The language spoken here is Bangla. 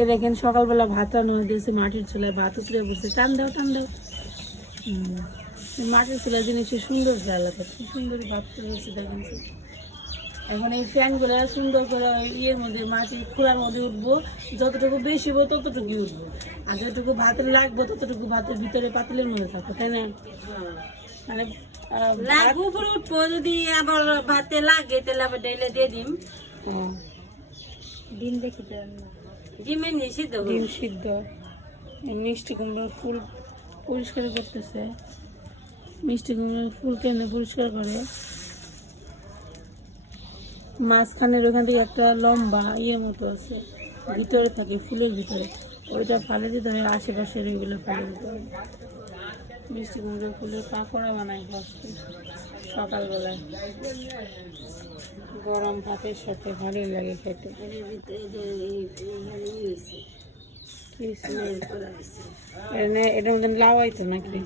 এ দেখেন সকালবেলা ভাত রান্না হয়ে দিয়েছে মাটির চুলায়, ভাত চুলে বসছে, টান দাও টান দাও। মাটির চুলা জিনিস সুন্দর আলাদা, কি সুন্দর ভাত হয়েছে দেখেন। এখন এই ফ্যানগুলো সুন্দর করে ইয়ের মধ্যে মাটির খোলার মধ্যে উঠবো, যতটুকু বেশি হবো ততটুকুই উঠবো, আর যতটুকু ভাতের লাগবো ততটুকু ভাতের ভিতরে পাতিলের মধ্যে থাকবো, তাই না? মানে লাগবো উপরে উঠবো, যদি আবার ভাতে লাগে তাহলে আবার ডাইলে দিয়ে দিম। ডিম দেখি ডিমের নিয়ে সিদ্ধ করবো। ডিম সিদ্ধ। মিষ্টি কুমড়োর ফুল পরিষ্কার করতেছে, মিষ্টি কুমড়োর ফুল কেনে পরিষ্কার করে। মাঝখানের ওখান থেকে একটা লম্বা ইয়ের মতো আছে, ভিতরে থাকে ফুলের ভিতরে, ওইটা ফালে দিতে হয়, আশেপাশের ওইগুলো ফালে দিতে হয়। মিষ্টি কুমড়োর ফুলের পাকোড়া বানাই ফার্স্টে সকালবেলায়, গরম ভাতের সাথে ভালোই লাগে খেতে। এর ভিতরে এটার মধ্যে লাউ আইতো নাকি?